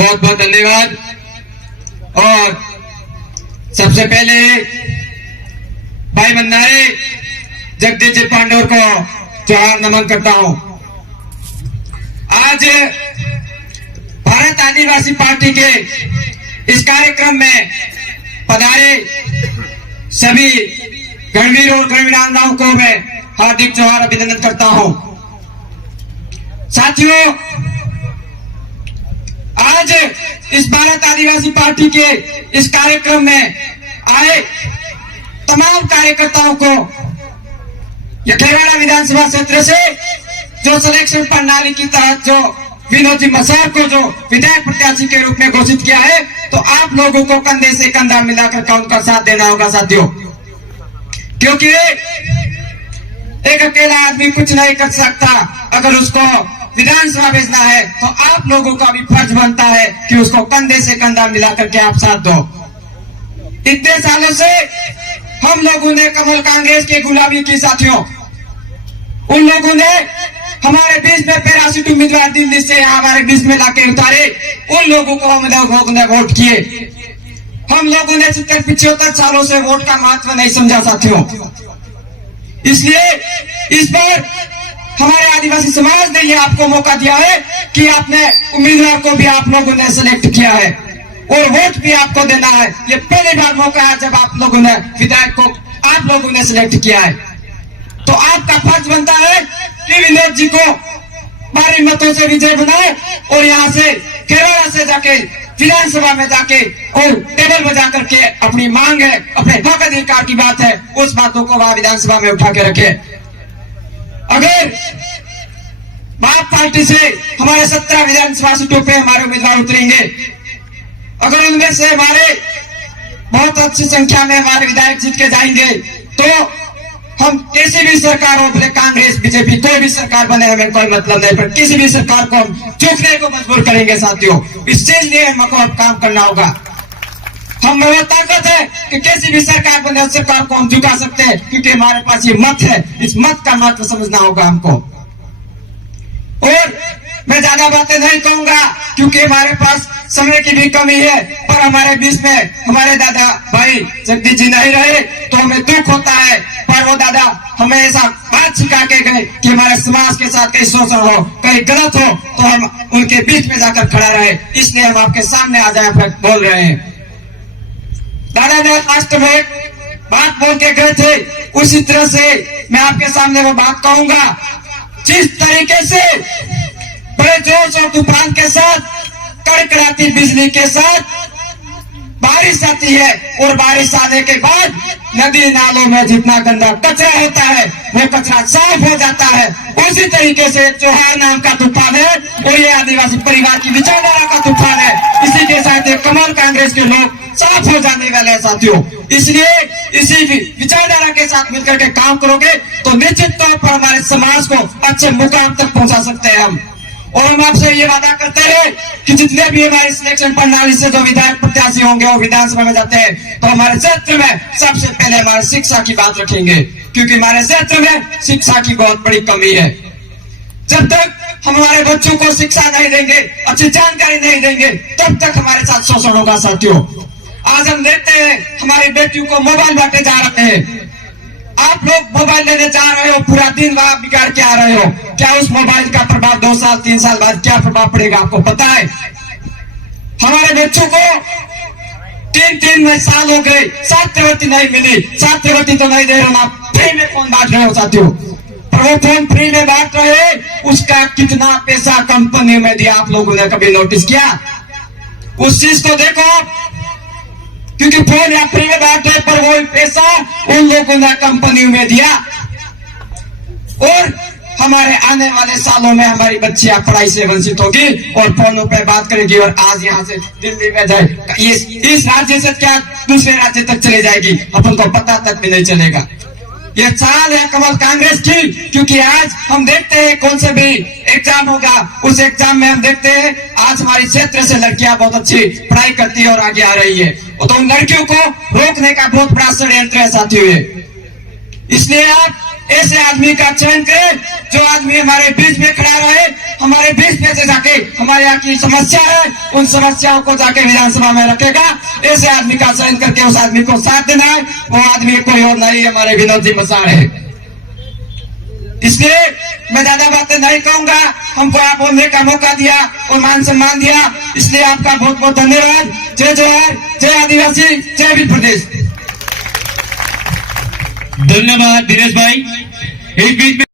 बहुत बहुत धन्यवाद। और सबसे पहले भाई भंडारे जगदीश जी पांडोर को जोहार नमन करता हूं। आज भारत आदिवासी पार्टी के इस कार्यक्रम में पधारे सभी गणवीर और गणवीरांगनाओं को मैं हार्दिक जोहार अभिनंदन करता हूं। साथियों, आज इस भारत आदिवासी पार्टी के इस कार्यक्रम में आए तमाम कार्यकर्ताओं को खेरवाड़ा विधानसभा क्षेत्र से जो सिलेक्शन प्रणाली की तहत जो विनोद जी मसार को जो विधायक प्रत्याशी के रूप में घोषित किया है, तो आप लोगों को कंधे से कंधा मिलाकर का उनका साथ देना होगा साथियों, क्योंकि एक अकेला आदमी कुछ नहीं कर सकता। अगर उसको विधानसभा भेजना है तो आप लोगों का भी फर्ज बनता है कि उसको कंधे से कंधा मिलाकर के आप साथ दो। इतने सालों से हम लोगों ने कमल कांग्रेस की गुलामी की साथियों। उन लोगों ने हमारे बीच में 82 उम्मीदवार दिल्ली से हमारे बीच में लाके उतारे। उन लोगों को हम लोगों ने वोट किए। हम लोगों ने 70-75 सालों से वोट का महत्व नहीं समझा साथियों। इसलिए इस बार हमारे आदिवासी समाज ने ये आपको मौका दिया है कि आपने उम्मीदवार को भी आप लोगों ने सिलेक्ट किया है और वोट भी आपको देना है। ये पहली बार मौका है जब आप लोगों ने विधायक को आप लोगों ने सिलेक्ट किया है, तो आपका फर्ज बनता है कि विनोद जी को भारी मतों से विजय बनाए और यहाँ से केरला से जाके विधानसभा में जाके और टेबल बजा करके अपनी मांग है, अपने हक अधिकार की बात है, उस बातों को वहां विधानसभा में उठा के रखे। अगर बाप पार्टी से हमारे 17 विधानसभा सीटों पे हमारे उम्मीदवार उतरेंगे, अगर उनमें से हमारे बहुत अच्छी संख्या में हमारे विधायक जीत के जाएंगे, तो हम किसी भी सरकार हो, भले कांग्रेस बीजेपी कोई भी सरकार बने, हमें कोई मतलब नहीं, पर किसी भी सरकार को हम झुकने को मजबूर करेंगे साथियों। इससे लिए हमको अब काम करना होगा। हम में ताकत है कि किसी भी सरकार बने, सरकार को हम झुका सकते हैं, क्योंकि हमारे पास ये मत है। इस मत का महत्व समझना होगा हमको। और मैं ज्यादा बातें नहीं कहूंगा क्योंकि हमारे पास समय की भी कमी है, पर हमारे बीच में हमारे दादा भाई जगदीश जी नहीं रहे तो हमें दुख होता है। पर वो दादा हमें ऐसा बात सिखा के गए कि हमारे समाज के साथ कहीं शोषण हो, कहीं गलत हो, तो हम उनके बीच में जाकर खड़ा रहे। इसलिए हम आपके सामने आ जाए बोल रहे हैं। दादा ने लास्ट में एक बात बोल के गए थे, उसी तरह से मैं आपके सामने वो बात कहूंगा। जिस तरीके से बड़े जोश और तूफान के साथ, कड़कड़ाती बिजली के साथ बारिश आती है और बारिश आने के बाद नदी नालों में जितना गंदा कचरा होता है वो कचरा साफ हो जाता है, उसी तरीके से चौहान नाम का तूफान है और ये आदिवासी परिवार की विचारधारा का तूफान है। इसी के साथ कमल कांग्रेस के लोग साफ हो जाने वाले हैं साथियों। इसलिए इसी विचारधारा के साथ मिलकर के काम करोगे तो निश्चित तौर पर हमारे समाज को अच्छे मुकाम तक पहुंचा सकते हैं हम। और हम आपसे ये वादा करते हैं कि जितने भी हमारी सिलेक्शन प्रणाली से जो विधायक प्रत्याशी होंगे वो विधानसभा में जाते हैं, तो हमारे क्षेत्र में सबसे पहले हमारे शिक्षा की बात रखेंगे, क्योंकि हमारे क्षेत्र में शिक्षा की बहुत बड़ी कमी है। जब तक हम हमारे बच्चों को शिक्षा नहीं देंगे, अच्छी जानकारी नहीं देंगे, तब तक हमारे साथ शोषण होगा साथियों। आज हम देखते हैं हमारी बेटियों को मोबाइल बांटे जा रहे हैं। आप लोग मोबाइल लेने जा रहे हो, पूरा दिन वहां बिगाड़ के आ रहे हो। क्या उस मोबाइल का प्रभाव 2 साल 3 साल बाद क्या प्रभाव पड़ेगा आपको पता है? हमारे बच्चों को 3 साल हो गए, छात्रवृत्ति नहीं मिली। छात्रवृत्ति तो नहीं दे रहे हो, आप फ्री में फोन बांट रहे हो साथियों। पर वो फोन फ्री में बांट रहे, उसका कितना पैसा कंपनी में दिया आप लोगों ने कभी नोटिस किया? उस चीज को देखो, क्योंकि फोन या फ्री में बांट रहे, पर वो पैसा उन लोगों ने कंपनी में दिया। और हमारे आने वाले सालों में हमारी बच्चियां पढ़ाई से वंचित होगी और फोनों पे बात करेगी और आज यहाँ से दिल्ली में जाए, इस राज्य से क्या दूसरे राज्य तक चले जाएगी, अपन को पता तक भी नहीं चलेगा। ये चाल है कमल कांग्रेस की, क्योंकि आज हम देखते हैं कौन से भी एग्जाम होगा, उस एग्जाम में हम देखते हैं आज हमारे क्षेत्र से लड़कियां बहुत अच्छी पढ़ाई करती है और आगे आ रही है, तो उन लड़कियों को रोकने का बहुत बड़ा षड्यंत्र है साथियों। इसलिए आप ऐसे आदमी का चयन करें जो आदमी हमारे बीच में खड़ा रहे, हमारे बीच में से जाके हमारे यहाँ की समस्या है उन समस्याओं को जाके विधानसभा में रखेगा। ऐसे आदमी का चयन करके उस आदमी को साथ देना है। वो आदमी कोई और नहीं, हमारे विनोद जी मसाड़ है। इसलिए मैं ज्यादा बातें नहीं कहूंगा। हमको आप बोलने का मौका दिया और मान सम्मान दिया, इसलिए आपका बहुत बहुत धन्यवाद। जय जोहार, जय आदिवासी, जय भी प्रदेश। धन्यवाद दिनेश भाई। इस बीच में